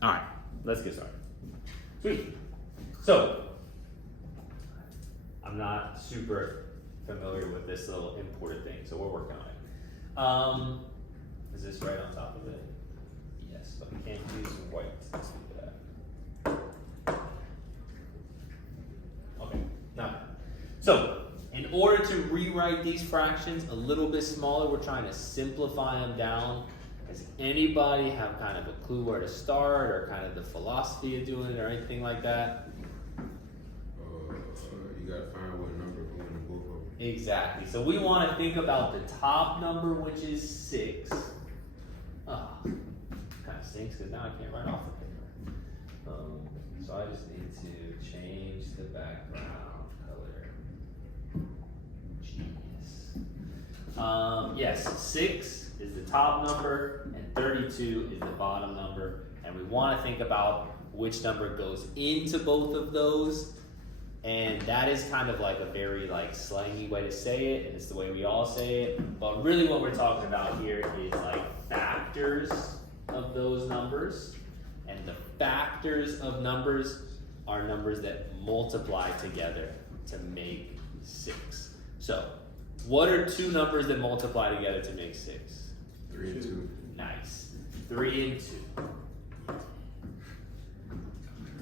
All right, let's get started. Sweet. So, I'm not super familiar with this little imported thing, so we're working on it. Is this right on top of it? Yes, but we can't use white. Let's do that. Okay, now, so in order to rewrite these fractions a little bit smaller, we're trying to simplify them down. Does anybody have kind of a clue where to start, or kind of the philosophy of doing it, or anything like that? You gotta find what number going in both of them. Exactly. So we want to think about the top number, which is 6. Ah, kind of stinks because now I can't write off the paper. So I just need to change the background color. Genius. Yes, 6 is the top number and 32 is the bottom number. And we want to think about which number goes into both of those. And that is kind of like a very like slangy way to say it, and it's the way we all say it. But really what we're talking about here is like factors of those numbers. And the factors of numbers are numbers that multiply together to make 6. So, what are 2 numbers that multiply together to make 6? 3 and 2. Nice. 3 and 2.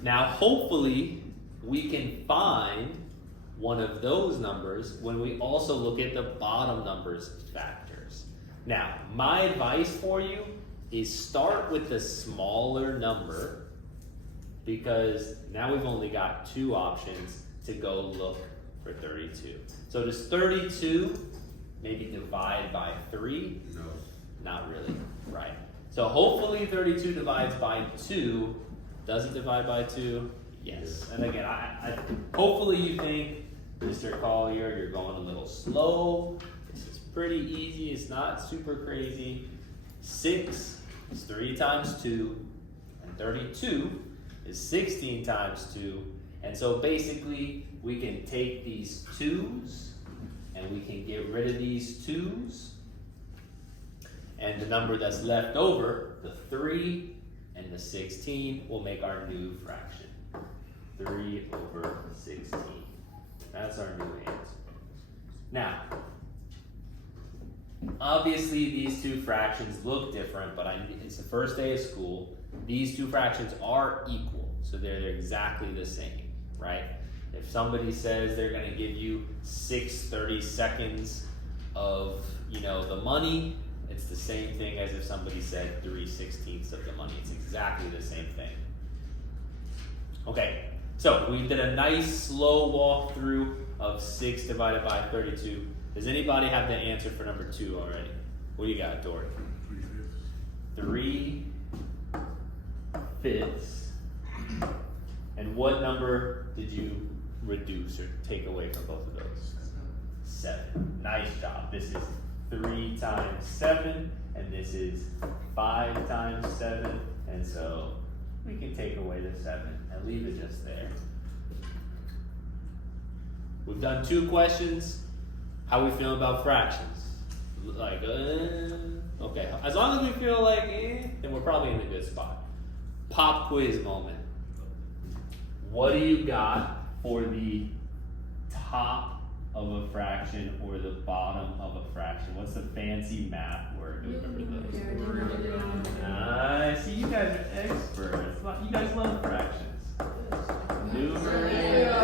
Now, hopefully, we can find one of those numbers when we also look at the bottom numbers factors. Now, my advice for you is start with the smaller number, because now we've only got 2 options to go look for 32. So does 32 maybe divide by 3? No. Not really, right? So hopefully 32 divides by 2. Does it divide by 2? Yes. And again, I hopefully you think, Mr. Collier, you're going a little slow. This is pretty easy. It's not super crazy. 6 is 3 times 2, and 32 is 16 times 2. And so basically, we can take these 2's and we can get rid of these 2's. And the number that's left over, the 3 and the 16, will make our new fraction. 3 over 16. That's our new answer. Now, obviously these 2 fractions look different, but it's the first day of school. These 2 fractions are equal, so they're exactly the same, right? If somebody says they're going to give you 6 30-seconds of, the money, it's the same thing as if somebody said 3/16 of the money. It's exactly the same thing. Okay, so we did a nice slow walkthrough of 6 divided by 32. Does anybody have the answer for number 2 already? What do you got, Dory? 3 fifths. And what number did you reduce or take away from both of those? 7. Nice job. This is 3 times 7, and this is 5 times 7, and so we can take away the 7 and leave it just there. We've done 2 questions. How we feel about fractions? Like, okay. As long as we feel like, then we're probably in a good spot. Pop quiz moment. What do you got for the top of a fraction or the bottom of a fraction? What's the fancy math word? Do you remember those? I see you guys are experts. You guys love fractions. Numerator.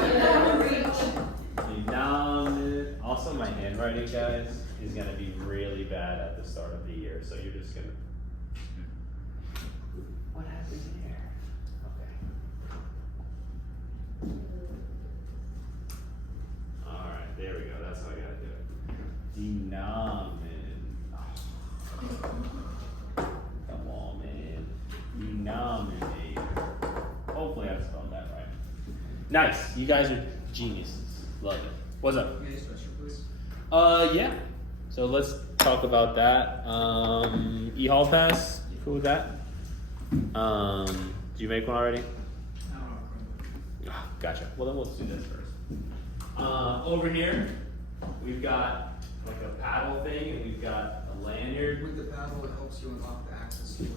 Denominator. Also, my handwriting, guys, is going to be really bad at the start of the year, so you're just going to... What happened here? Okay. Alright, there we go. That's how I gotta do it. Denominator. Oh. Come on, man. Denominator. Hopefully I spelled that right. Nice. You guys are geniuses. Love it. What's up? Any special, please? Yeah. So let's talk about that. E-Hall Pass. You cool with that? Did you make one already? I don't know. Oh, gotcha. Well, then we'll do this first. Over here, we've got like a paddle thing, and we've got a lanyard. With the paddle, it helps you unlock the access to it.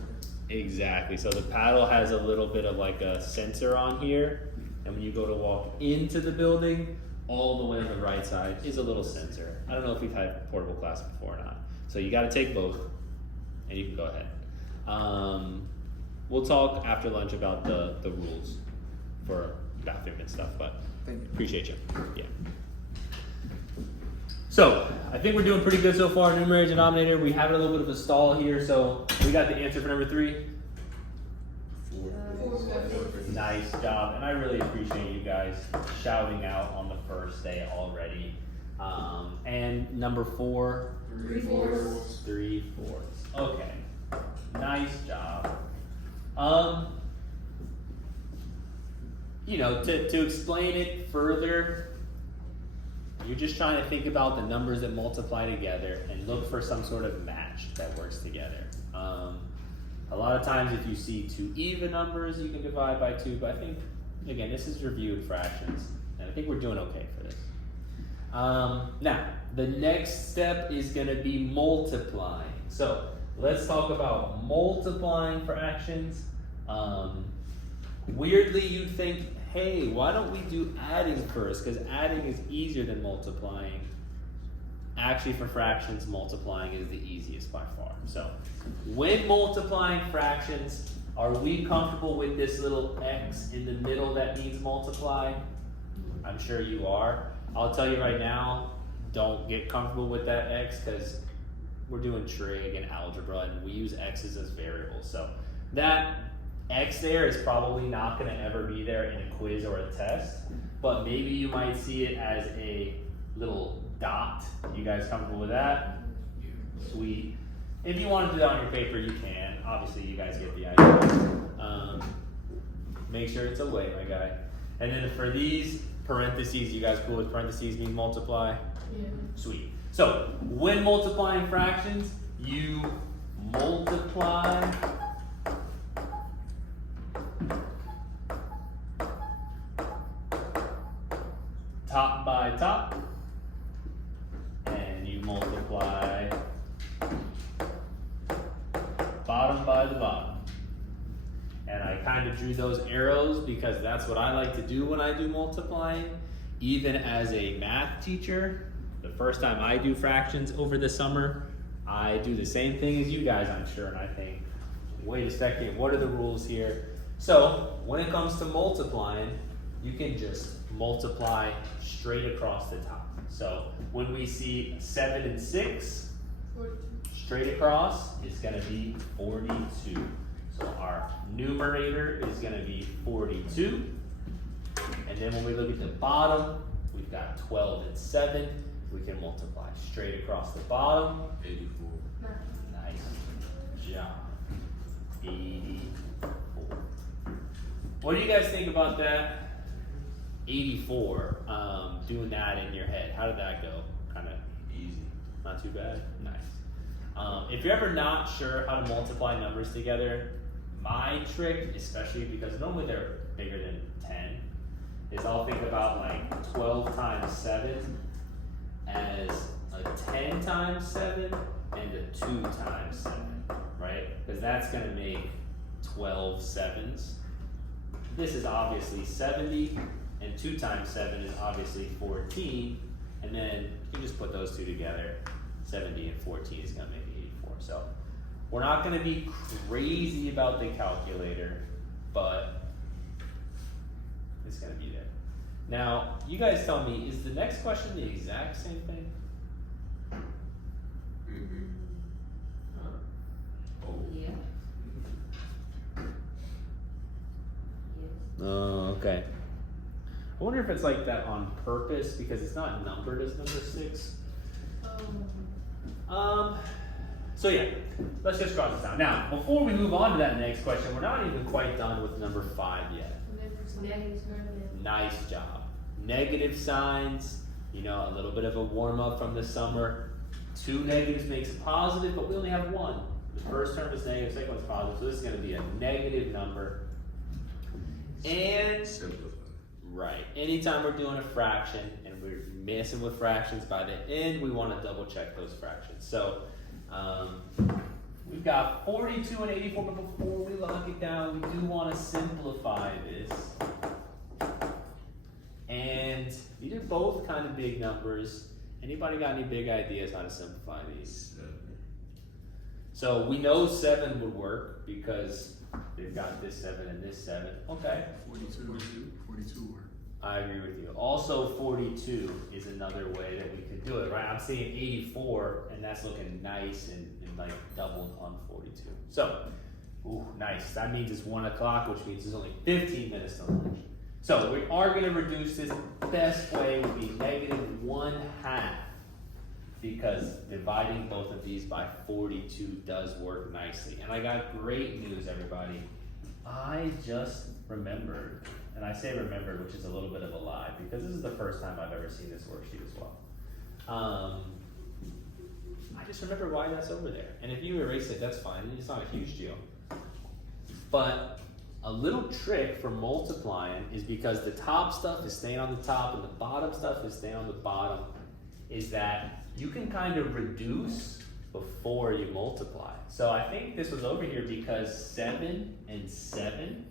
Exactly. So the paddle has a little bit of like a sensor on here, and when you go to walk into the building, all the way on the right side is a little sensor. I don't know if you've had portable class before or not. So you got to take both, and you can go ahead. We'll talk after lunch about the rules for bathroom and stuff, but Thank you. appreciate you. Yeah. So I think we're doing pretty good so far. Numerator, denominator. We have a little bit of a stall here, so we got the answer for number 3. 4. Nice job, and I really appreciate you guys shouting out on the first day already. And number 4, 3/4. 3/4. Okay, nice job. You know, to explain it further, you're just trying to think about the numbers that multiply together and look for some sort of match that works together. A lot of times if you see 2 even numbers, you can divide by 2, but I think, again, this is reviewed fractions, and I think we're doing okay for this. Now, the next step is gonna be multiplying. So, let's talk about multiplying fractions. Weirdly, you'd think, hey, why don't we do adding first? Because adding is easier than multiplying. Actually, for fractions, multiplying is the easiest by far. So, when multiplying fractions, are we comfortable with this little x in the middle that means multiply? I'm sure you are. I'll tell you right now, don't get comfortable with that x because we're doing trig and algebra and we use x's as variables. So, that x there is probably not going to ever be there in a quiz or a test, but maybe you might see it as a little dot. You guys comfortable with that? Sweet. If you want to do that on your paper, you can. Obviously, you guys get the idea. Make sure it's away, my guy. And then for these parentheses, you guys cool with parentheses mean multiply? Yeah. Sweet. So, when multiplying fractions, you multiply top by top, and you multiply bottom by the bottom. And I kind of drew those arrows because that's what I like to do when I do multiplying. Even as a math teacher, the first time I do fractions over the summer, I do the same thing as you guys, I'm sure, and I think, wait a second, what are the rules here? So, when it comes to multiplying, you can just multiply straight across the top. So, when we see 7 and 6, 42. straight across is going to be 42. So our numerator is going to be 42. And then when we look at the bottom, we've got 12 and 7. We can multiply straight across the bottom. 84. Nice job. 84. What do you guys think about that? 84. Doing that in your head. How did that go? Kind of Easy. not too bad? Nice. If you're ever not sure how to multiply numbers together, my trick, especially because normally they're bigger than 10, is I'll think about like 12 times 7 as a 10 times 7 and a 2 times 7, right? Because that's going to make 12 sevens. This is obviously 70, and 2 times 7 is obviously 14, and then you just put those two together. 70 and 14 is going to make 84. So we're not going to be crazy about the calculator, but it's going to be there. Now, you guys tell me, is the next question the exact same thing? Oh. Yeah. Oh, okay. I wonder if it's like that on purpose because it's not numbered as number 6. So yeah, let's just cross this out. Now, before we move on to that next question, we're not even quite done with number 5 yet. Nice job. Negative signs, you know, a little bit of a warm up from the summer. 2 negatives makes a positive, but we only have 1. The first term is negative, second one's positive, so this is going to be a negative number. And Simplify. right, anytime we're doing a fraction and we're messing with fractions, by the end we want to double check those fractions. So we've got 42 and 84, but before we lock it down, we do want to simplify this. And these are both kind of big numbers. Anybody got any big ideas how to simplify these? So we know 7 would work because they've got this 7 and this 7. Okay. 42 work. I agree with you. Also 42 is another way that we could do it, right? I'm seeing 84 and that's looking nice and like doubled on 42. So, ooh, nice. That means it's 1 o'clock, which means there's only 15 minutes to lunch. So we are gonna reduce this. Best way would be -1/2 because dividing both of these by 42 does work nicely. And I got great news, everybody. I just remembered, and I say remembered, which is a little bit of a lie because this is the first time I've ever seen this worksheet as well. I just remember why that's over there. And if you erase it, that's fine. It's not a huge deal. But a little trick for multiplying is because the top stuff is staying on the top and the bottom stuff is staying on the bottom, is that you can kind of reduce before you multiply. So I think this was over here because 7 and 7,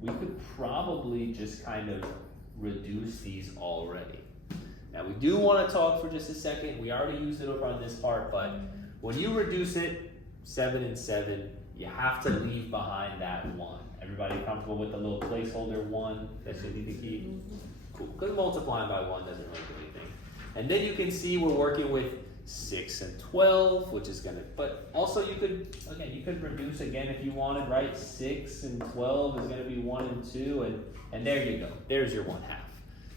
we could probably just kind of reduce these already. Now we do want to talk for just a second. We already used it over on this part, but when you reduce it, 7 and 7, you have to leave behind that 1. Everybody comfortable with the little placeholder 1 that you need to keep? Cool, because multiplying by 1 doesn't really do anything. And then you can see we're working with 6 and 12, which is gonna, but also you could, again, you could reduce again if you wanted, right? 6 and 12 is gonna be 1 and 2, and there you go. There's your 1/2.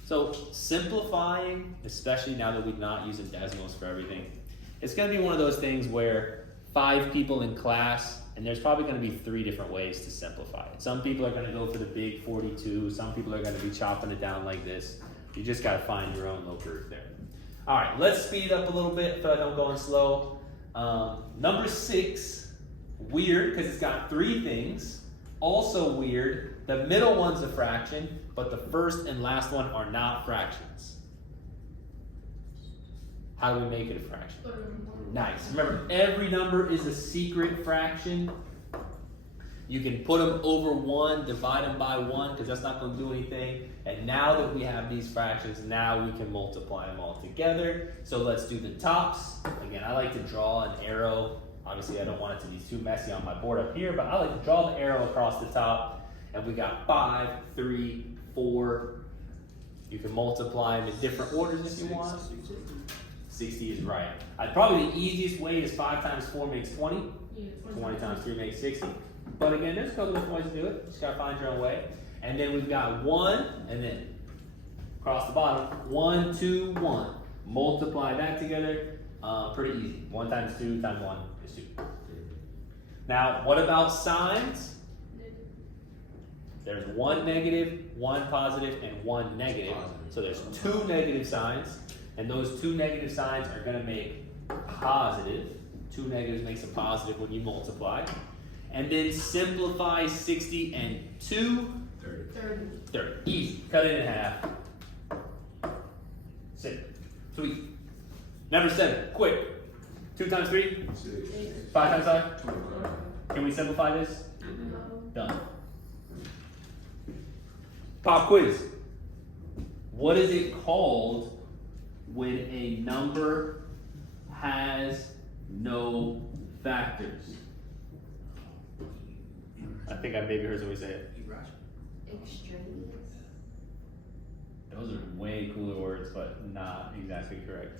So simplifying, especially now that we're not using decimals for everything, it's gonna be one of those things where 5 people in class, and there's probably gonna be 3 different ways to simplify it. Some people are gonna go for the big 42, some people are gonna be chopping it down like this. You just gotta find your own little groove there. All right, let's speed up a little bit so I don't go in slow. Number 6, weird because it's got 3 things. Also weird, the middle one's a fraction, but the first and last one are not fractions. How do we make it a fraction? Nice. Remember, every number is a secret fraction. You can put them over 1, divide them by 1, because that's not going to do anything. And now that we have these fractions, now we can multiply them all together. So let's do the tops. Again, I like to draw an arrow. Obviously, I don't want it to be too messy on my board up here, but I like to draw the arrow across the top. And we got 5, 3, 4. You can multiply them in different orders if you want. 60 is right. Probably the easiest way is 5 times 4 makes 20. 20 times 3 makes 60. But again, there's a couple different ways to do it. Just gotta find your own way. And then we've got 1, and then across the bottom, 1, 2, 1. Multiply that together. Pretty easy. 1 times 2 times 1 is 2. Now, what about signs? There's 1 negative, 1 positive, and 1 negative. So there's 2 negative signs. And those 2 negative signs are going to make positive. 2 negatives makes a positive when you multiply. And then simplify 60 and 2. 30. Easy. Cut it in half. Sit. Sweet. Number 7. Quick. 2 times 3? 6. 5 times 5? 25. Can we simplify this? Done. Pop quiz. What is it called when a number has no factors? I think I maybe heard somebody say it. Extraneous. Those are way cooler words, but not exactly correct.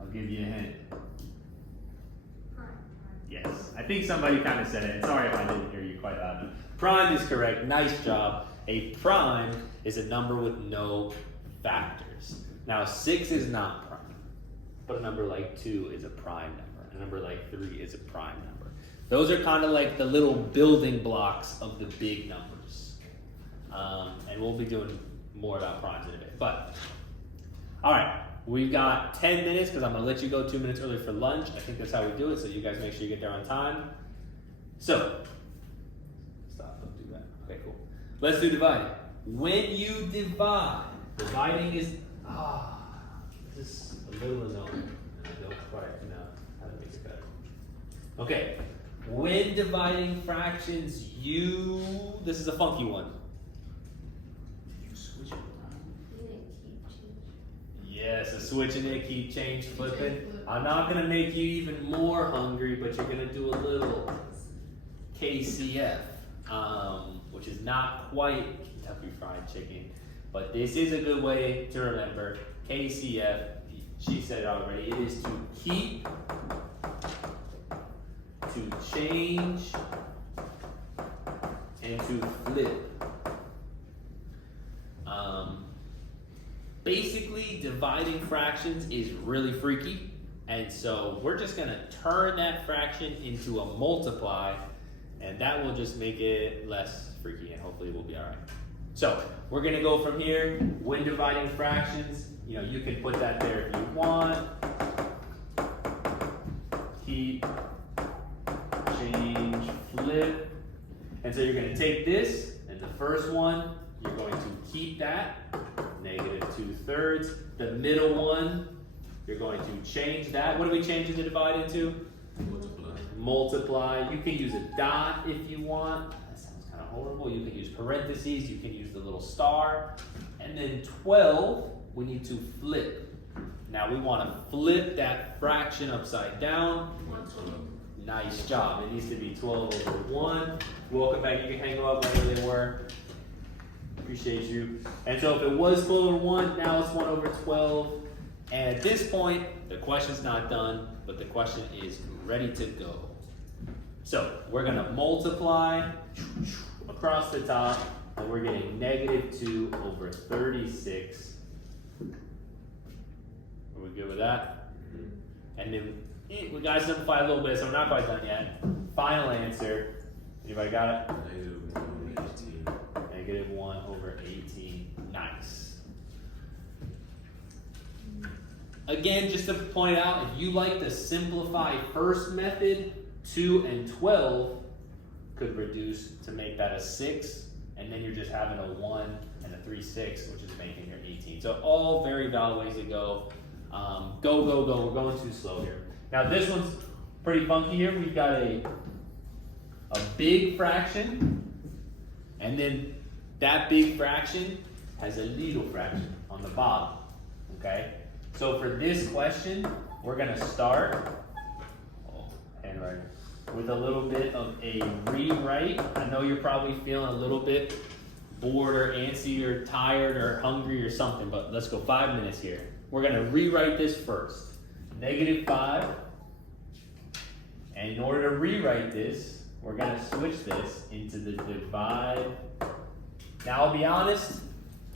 I'll give you a hint. Yes, I think somebody kind of said it. Sorry if I didn't hear you quite loud. Prime is correct. Nice job. A prime is a number with no factors. Now 6 is not prime, but a number like 2 is a prime number. A number like 3 is a prime number. Those are kind of like the little building blocks of the big numbers. And we'll be doing more about primes in a bit. But, all right, we've got 10 minutes because I'm going to let you go 2 minutes early for lunch. I think that's how we do it, so you guys make sure you get there on time. So, stop, don't do that. Okay, cool. Let's do dividing. When you divide, dividing is, this is a little annoying. And I don't quite know how to make it better. Okay, when dividing fractions, this is a funky one. You switch it around. You didn't keep changing. Yes, a switch and it, keep, change, flipping. flip. I'm not gonna make you even more hungry, but you're gonna do a little KCF, which is not quite Kentucky Fried Chicken, but this is a good way to remember. KCF, she said it already, it is to keep, to change, and to flip. Basically, dividing fractions is really freaky, and so we're just gonna turn that fraction into a multiply, and that will just make it less freaky, and hopefully we'll be all right. So we're gonna go from here. When dividing fractions, you can put that there if you want. Keep, change, flip, and so you're gonna take this, and the first one, you're going to keep that. -2/3. The middle one, you're going to change that. What are we changing the divide into? Multiply. Multiply. You can use a dot if you want. That sounds kind of horrible. You can use parentheses. You can use the little star. And then 12, we need to flip. Now we want to flip that fraction upside down. 112. Nice job. It needs to be 12 over 1. Welcome back. You can hang them up wherever they were. Appreciate you. And so if it was 12 over 1, now it's 1 over 12. And at this point, the question's not done, but the question is ready to go. So we're going to multiply across the top, and we're getting -2 over 36. Are we good with that? And then we got to simplify a little bit, so we're not quite done yet. Final answer. Anybody got it? -1 over 18. Nice. Again, just to point out, if you like the simplify first method, 2 and 12 could reduce to make that a 6, and then you're just having a 1 and a 3/6, which is making your 18. So all very valid ways to go. Go. We're going too slow here. Now this one's pretty funky here. We've got a big fraction, and then that big fraction has a little fraction on the bottom, okay? So for this question, we're gonna start, handwriting, with a little bit of a rewrite. I know you're probably feeling a little bit bored or antsy or tired or hungry or something, but let's go 5 minutes here. We're gonna rewrite this first. -5, and in order to rewrite this, we're gonna switch this into the divide. Now, I'll be honest,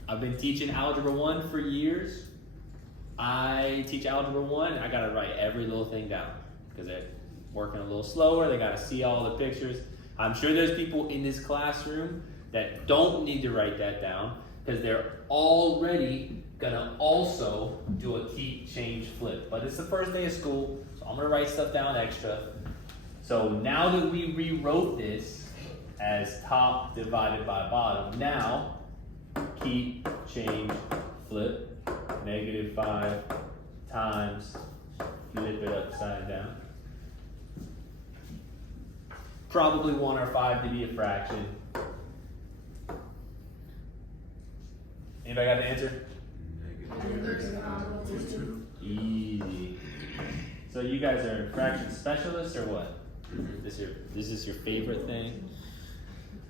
I've been teaching Algebra 1 for years. I teach Algebra 1, and I gotta write every little thing down because they're working a little slower, they gotta see all the pictures. I'm sure there's people in this classroom that don't need to write that down because they're already gonna also do a keep, change, flip. But it's the first day of school, so I'm gonna write stuff down extra. So now that we rewrote this as top divided by bottom, now keep, change, flip, -5 times, flip it upside down. Probably want our 5 to be a fraction. Anybody got the answer? Easy. So you guys are fraction specialists or what? This is your favorite thing?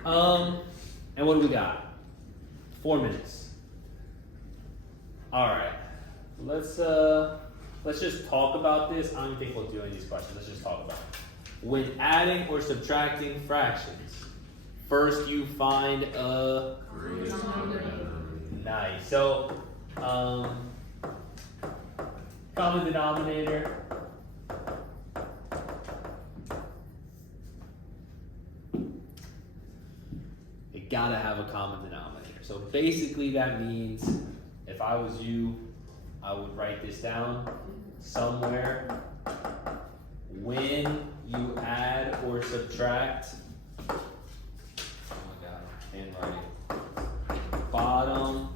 And what do we got? 4 minutes. All right. Let's just talk about this. I don't think we'll do any of these questions. Let's just talk about it. When adding or subtracting fractions, first you find a nice. So, common denominator. You gotta have a common denominator. So basically that means if I was you, I would write this down somewhere. When you add or subtract, oh my god, handwriting. Bottom,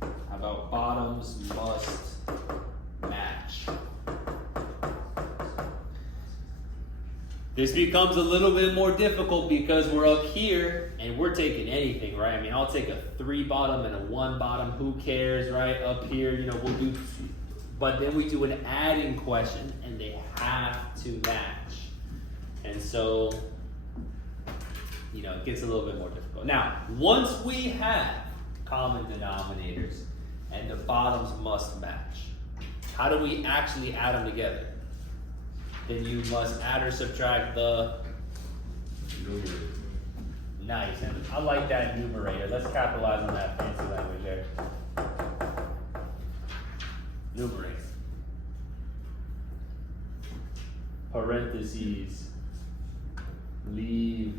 how about bottoms must match? this becomes a little bit more difficult because we're up here and we're taking anything, right? I mean, I'll take a 3 bottom and a 1 bottom, who cares, right? Up here, you know, we'll do, but then we do an adding question and they have to match. And so, you know, it gets a little bit more difficult. Now, once we have common denominators and the bottoms must match, how do we actually add them together? Then you must add or subtract the Numerator. nice. And I like that numerator. Let's capitalize on that fancy language there. Numerator. Parentheses. Leave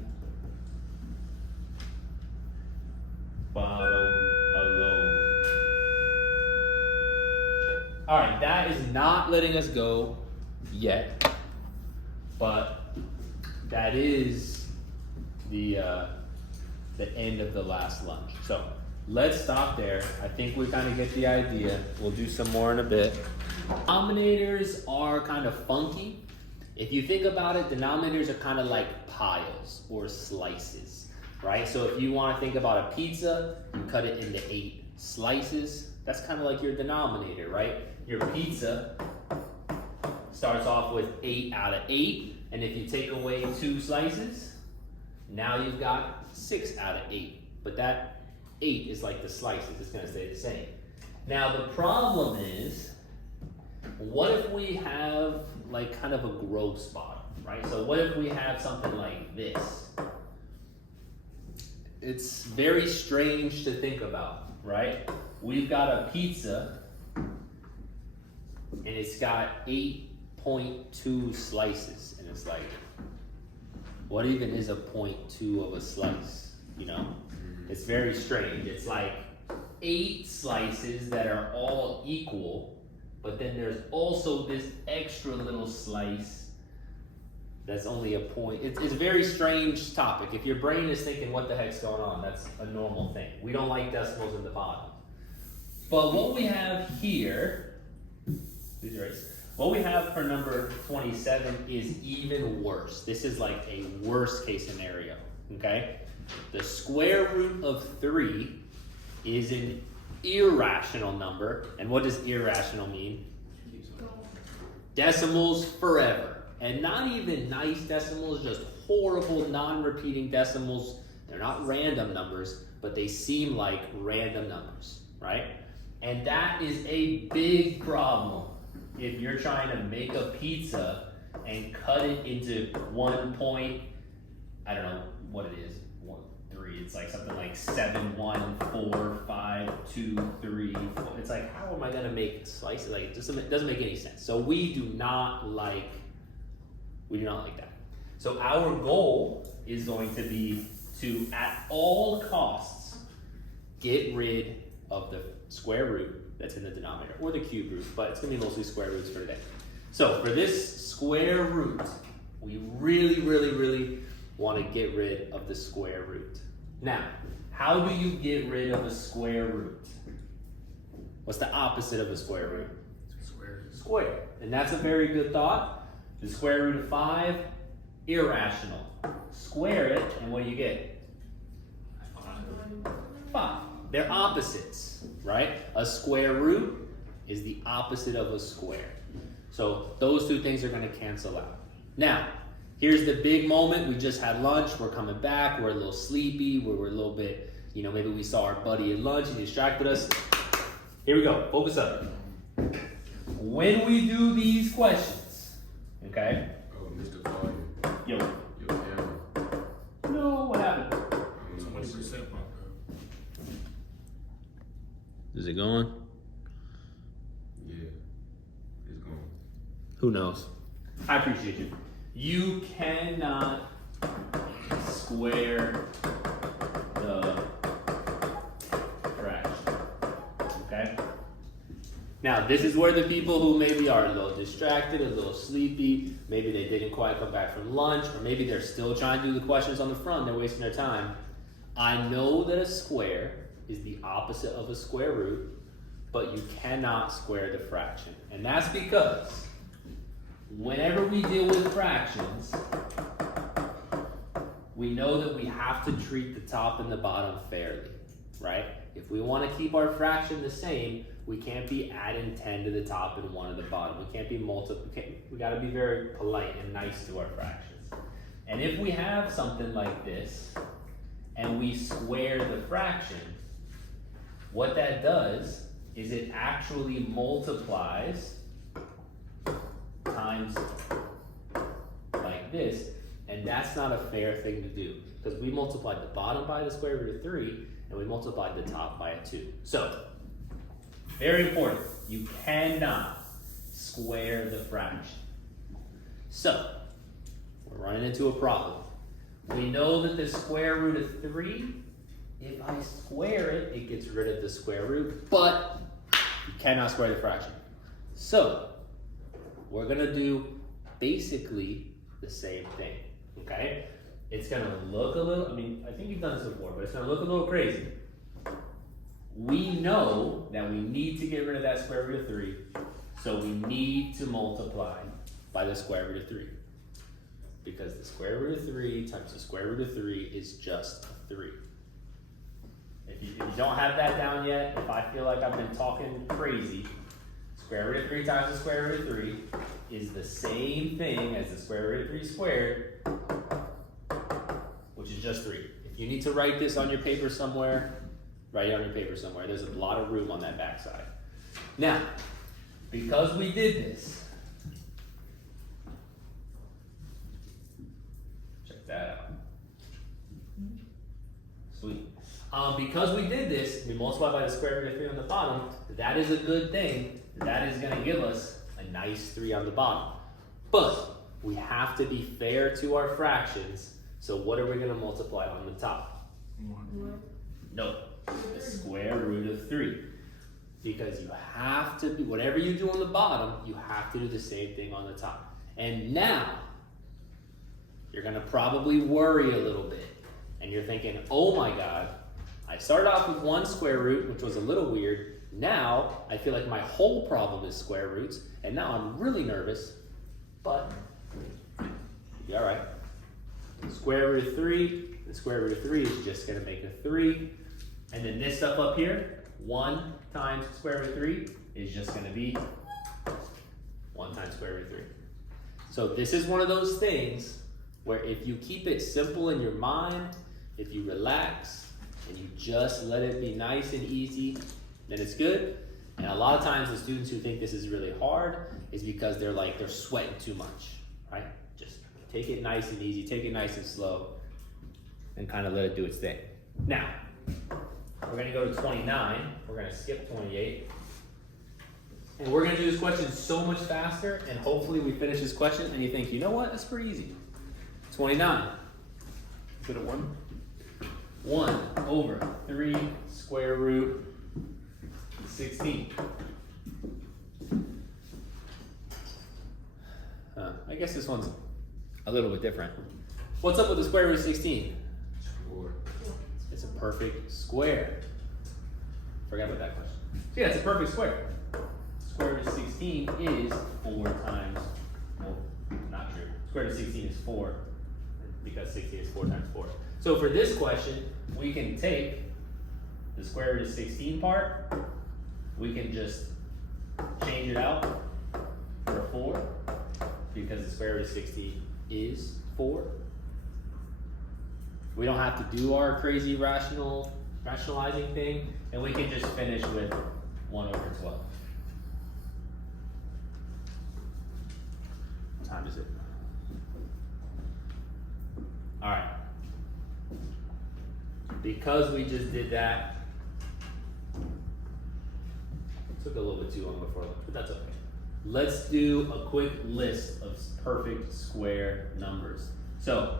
bottom alone. All right, that is not letting us go yet, but that is the end of the last lunge. So let's stop there. I think we kind of get the idea. We'll do some more in a bit. Denominators are kind of funky. If you think about it, denominators are kind of like piles or slices, right? So if you want to think about a pizza, you cut it into 8 slices. That's kind of like your denominator, right? Your pizza starts off with 8 out of 8, and if you take away 2 slices, now you've got 6 out of 8. But that 8 is like the slices, it's gonna stay the same. Now the problem is, what if we have like kind of a gross bottom, right? So what if we have something like this? It's very strange to think about, right? We've got a pizza and it's got 8.2 slices, and it's like, what even is a 0.2 of a slice, you know? It's very strange. It's like 8 slices that are all equal, but then there's also this extra little slice that's only a point. It's a very strange topic. If your brain is thinking, what the heck's going on? That's a normal thing. We don't like decimals in the bottom. But what we have here, what we have for number 27 is even worse. This is like a worst case scenario, okay? The square root of 3 is an irrational number. And what does irrational mean? Decimals forever. And not even nice decimals, just horrible non-repeating decimals. They're not random numbers, but they seem like random numbers, right? And that is a big problem if you're trying to make a pizza and cut it into 1 point, I don't know what it is, 1, 3. It's like something like 7, 1, 4, 5, 2, 3, 4. It's like, how am I gonna make slices? Like, it doesn't make any sense. So we do not like that. So our goal is going to be to, at all costs, get rid of the square root that's in the denominator, or the cube root, but it's gonna be mostly square roots for today. So for this square root, we really, really, really wanna get rid of the square root. Now, how do you get rid of a square root? What's the opposite of a square root? Square. And that's a very good thought. The square root of 5, irrational. Square it, and what do you get? 5. They're opposites, right? A square root is the opposite of a square. So those two things are going to cancel out. Now, here's the big moment. We just had lunch. We're coming back. We're a little sleepy. We're a little bit, you know, maybe we saw our buddy at lunch. He distracted us. Here we go. Focus up. When we do these questions, okay? Oh, Mr. Volume. Yo. Your camera. No, what happened? 20% bump. Is it going? Yeah. It's gone. Who knows? I appreciate you. You cannot square the fraction. Okay? Now, this is where the people who maybe are a little distracted, a little sleepy, maybe they didn't quite come back from lunch, or maybe they're still trying to do the questions on the front, they're wasting their time. I know that a square is the opposite of a square root, but you cannot square the fraction. And that's because whenever we deal with fractions, we know that we have to treat the top and the bottom fairly, right? If we want to keep our fraction the same, we can't be adding 10 to the top and 1 to the bottom. We can't be we got to be very polite and nice to our fractions. And if we have something like this, and we square the fraction, what that does is it actually multiplies times like this, and that's not a fair thing to do, because we multiplied the bottom by the square root of 3, and we multiplied the top by a 2. So, very important, you cannot square the fraction. So, we're running into a problem. We know that the square root of 3, if I square it, it gets rid of the square root, but you cannot square the fraction. So, we're gonna do basically the same thing, okay? It's gonna look a little, I mean, I think you've done this before, but it's gonna look a little crazy. We know that we need to get rid of that square root of 3, so we need to multiply by the square root of 3. Because the square root of 3 times the square root of 3 is just 3. If you don't have that down yet, if I feel like I've been talking crazy, square root of 3 times the square root of 3 is the same thing as the square root of 3 squared, which is just 3. If you need to write this on your paper somewhere, write it on your paper somewhere. There's a lot of room on that backside. Now, because we did this, check that out. Sweet. Because we did this, we multiply by the square root of 3 on the bottom. That is a good thing. That is going to give us a nice 3 on the bottom. But we have to be fair to our fractions. So what are we going to multiply on the top? 1. No, the square root of 3. Because you have to be, whatever you do on the bottom, you have to do the same thing on the top. And now, you're going to probably worry a little bit. And you're thinking, oh my God, I started off with 1 square root, which was a little weird. Now, I feel like my whole problem is square roots. And now I'm really nervous. But, you'll be all right. The square root of 3, the square root of 3 is just going to make a 3. And then this stuff up here, 1 times square root of 3 is just going to be 1 times square root of 3. So this is one of those things where if you keep it simple in your mind, if you relax, and you just let it be nice and easy, then it's good. And a lot of times the students who think this is really hard is because they're sweating too much, right? Just take it nice and easy, take it nice and slow, and kind of let it do its thing. Now, we're gonna go to 29, we're gonna skip 28, and we're gonna do this question so much faster, and hopefully we finish this question and you think, you know what, that's pretty easy. 29, is it a 1? 1 over 3 square root 16. I guess this one's a little bit different. What's up with the square root of 16? 4. It's a perfect square. Forgot about that question. So yeah, it's a perfect square. Square root of 16 is 4 times, well, not true. Square root of 16 is 4, because 16 is 4 times 4. So for this question, we can take the square root of 16 part, we can just change it out for a 4, because the square root of 16 is 4. We don't have to do our crazy rationalizing thing, and we can just finish with 1 over 12. What time is it? All right. Because we just did that, it took a little bit too long before lunch, but that's okay. Let's do a quick list of perfect square numbers. So,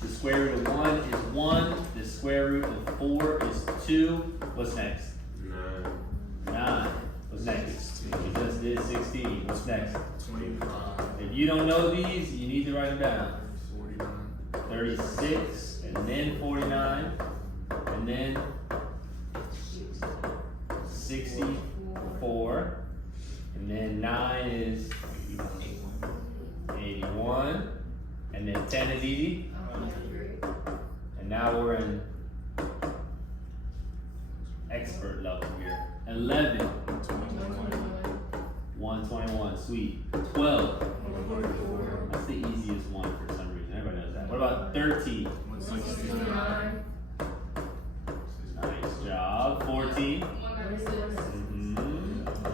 the square root of 1 is 1, the square root of 4 is 2. What's next? 9. What's next? We just did 16. What's next? 25. If you don't know these, you need to write them down. 49. 36, and then 49, and then 64, and then 9 is expert level here. 11, 121, sweet. 12, that's the easiest one for some reason. Everybody knows that. What about 13? 169. Nice job. 14,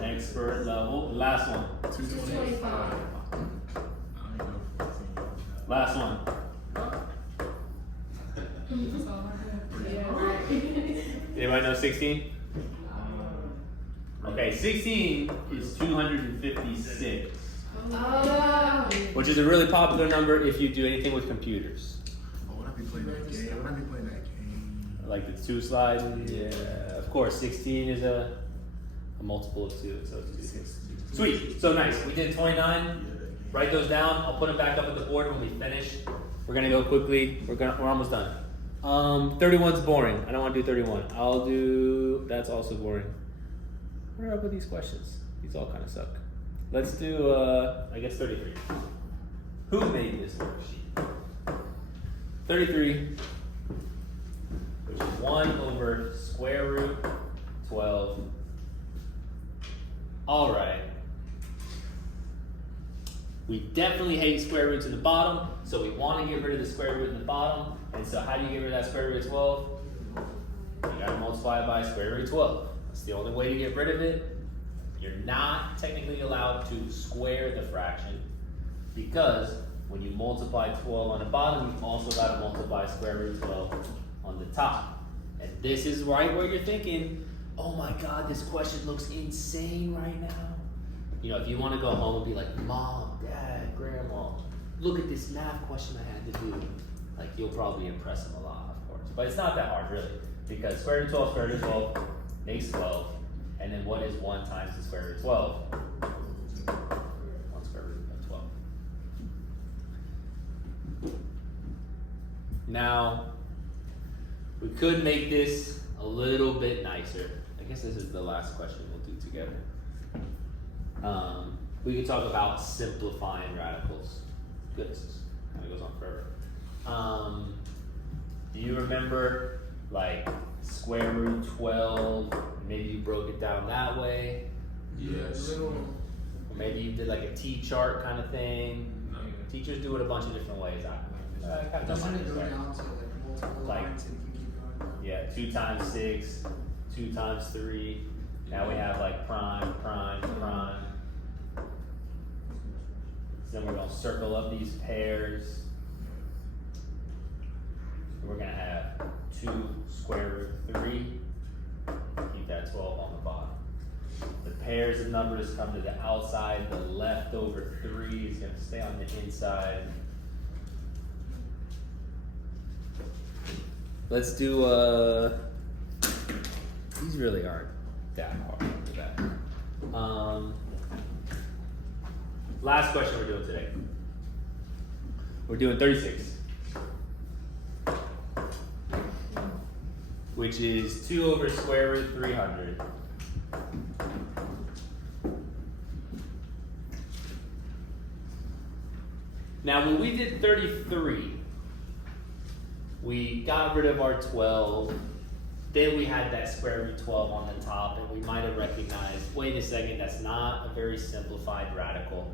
expert level. Last one. 225. Last one. Anybody know 16? Okay, 16 is 256, which is a really popular number if you do anything with computers. Oh, would I be playing that game? Would I be playing that game? Like the 2 slide, yeah. Of course, 16 is a multiple of 2, so it's 2. Sweet, so nice. We did 29. Write those down. I'll put them back up at the board when we finish. We're gonna go quickly. We're almost done. 31's boring. I don't want to do 31. I'll do. That's also boring. What are up with these questions? These all kind of suck. Let's do. I guess 33. Who made this worksheet? 33, which is 1 over square root 12. All right. We definitely hate square roots in the bottom, so we want to get rid of the square root in the bottom. And so how do you get rid of that square root of 12? You gotta multiply it by square root of 12. That's the only way to get rid of it. You're not technically allowed to square the fraction because when you multiply 12 on the bottom, you also gotta multiply square root of 12 on the top. And this is right where you're thinking, oh my God, this question looks insane right now. You know, if you want to go home and be like, Mom, Dad, Grandma, look at this math question I had to do. Like, you'll probably impress them a lot, of course. But it's not that hard, really. Because square root of 12 makes 12. And then what is 1 times the square root of 12? 1 square root of 12. Now, we could make this a little bit nicer. I guess this is the last question we'll do together. We could talk about simplifying radicals. Goodness, this kind of goes on forever. Do you remember like square root 12? Maybe you broke it down that way. Yes. Or maybe you did like a T-chart kind of thing. No. Teachers do it a bunch of different ways. I kind of Doesn't it go right. down to like multiple Like- lines and you can keep going? Yeah, 2 times 6, 2 times 3. Now we have like prime, prime, prime. So then we're gonna circle up these pairs. And we're gonna have 2 square root 3. Keep that 12 on the bottom. The pairs of numbers come to the outside. The leftover 3 is gonna stay on the inside. Let's do these really aren't that hard. Last question we're doing today. We're doing 36. Which is 2 over square root 300. Now when we did 33, we got rid of our 12, then we had that square root 12 on the top, and we might have recognized, wait a second, that's not a very simplified radical.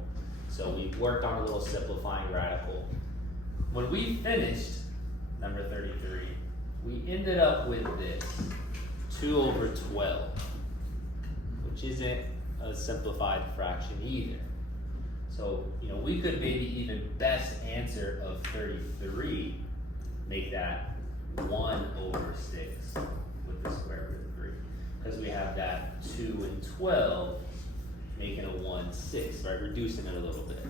So we worked on a little simplifying radical. When we finished number 33, we ended up with this, 2 over 12, which isn't a simplified fraction either. So, you know, we could maybe even best answer of 33, make that 1 over 6 with the square root of 3. Because we have that 2 and 12 making a 1, 6, right? Reducing it a little bit.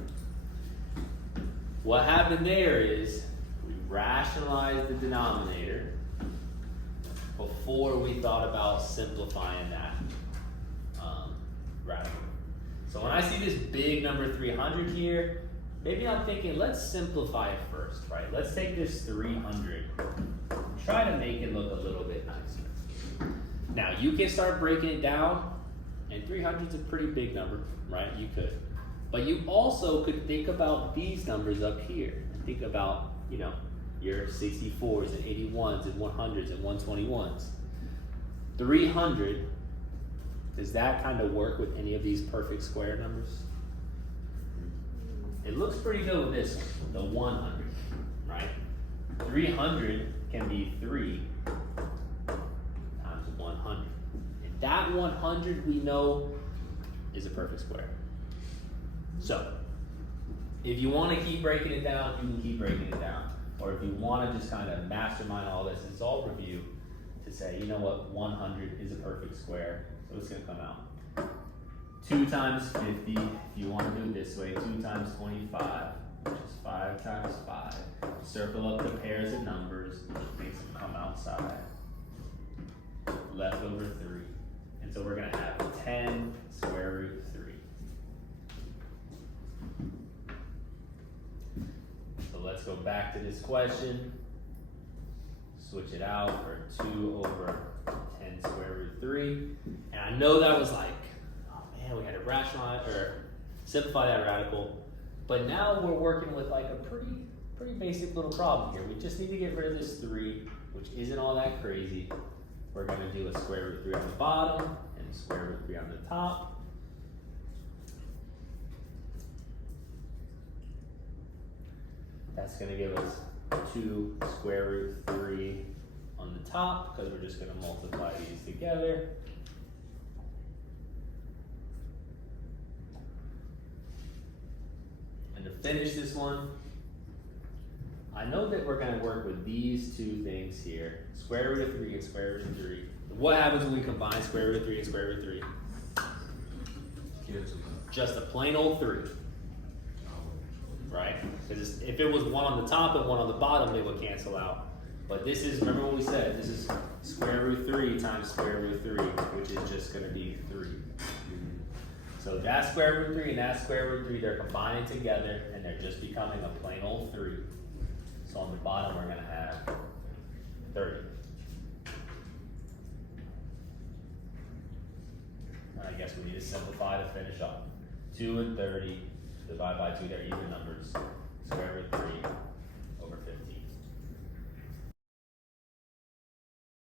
What happened there is we rationalized the denominator before we thought about simplifying that radical. So when I see this big number 300 here, maybe I'm thinking, let's simplify it first, right? Let's take this 300 and try to make it look a little bit nicer. Now you can start breaking it down, and 300 is a pretty big number, right? You could. But you also could think about these numbers up here, and think about, you know, your 64s and 81s and 100s and 121s. 300, does that kind of work with any of these perfect square numbers? It looks pretty good with this one, the 100, right? 300 can be 3 times 100. And that 100 we know is a perfect square. So, if you want to keep breaking it down, you can keep breaking it down. Or if you want to just kind of mastermind all this, it's all review to say, you know what, 100 is a perfect square, so it's going to come out. 2 times 50, if you want to do it this way, 2 times 25, which is 5 times 5. Circle up the pairs of numbers, which makes them come outside. Left over 3. And so we're going to have 10 square root 3. So let's go back to this question. Switch it out for 2 over 10 square root 3. And I know that was like, oh man, we had to rationalize or simplify that radical. But now we're working with like a pretty basic little problem here. We just need to get rid of this 3, which isn't all that crazy. We're going to do a square root 3 on the bottom and a square root 3 on the top. That's going to give us 2 square root 3 on the top, because we're just going to multiply these together. And to finish this one, I know that we're going to work with these 2 things here, square root of 3 and square root of 3. What happens when we combine square root of 3 and square root of 3? Cancel out. Just a plain old 3. Right? Because if it was 1 on the top and 1 on the bottom, they would cancel out. But this is, remember what we said, this is square root 3 times square root 3, which is just going to be 3. So that square root 3 and that square root 3, they're combining together and they're just becoming a plain old 3. So on the bottom, we're going to have 30. And I guess we need to simplify to finish up. 2 and 30. Divide by 2, they're even numbers. Square root 3 over 15.